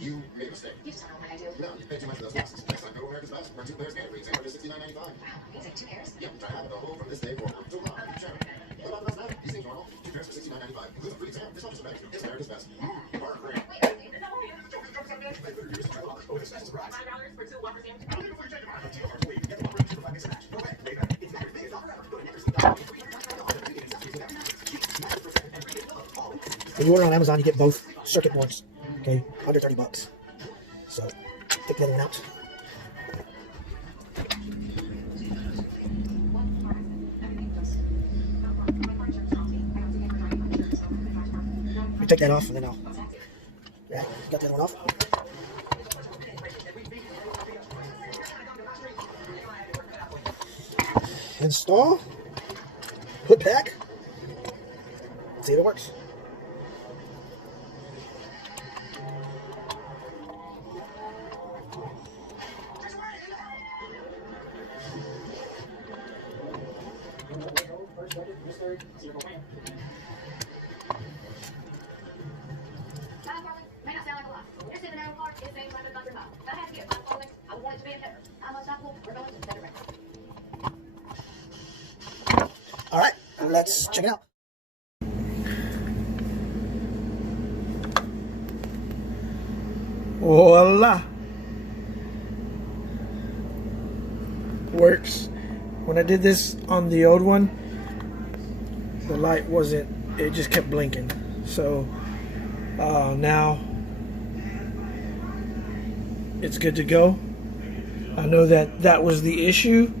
You made a mistake. You just don't know what I do. No, you paid too much for those glasses. Next time, go to America's Best. For 2 pairs and reads, and just $69.95. Wow, you take 2 pairs? Yep, try to have it all from this day forward. So long. Sure. What about the matter? These things normal. 2 pairs for $69.95. Includes a free exam. It's not just a bag. It's America's Best. Wait, $5 for 2 Whoppers and when you order on Amazon, you get both circuit boards. Okay, under 30 bucks. So, take the other one out. You take that off, and then I'll. Yeah, got the other one off. Install. Put back. See if it works. All right, let's check it out. Voila! Works. When I did this on the old one, the light wasn't, it just kept blinking. So now it's good to go. I know that that was the issue.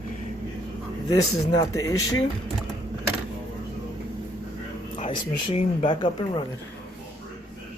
This is not the issue. Ice machine back up and running.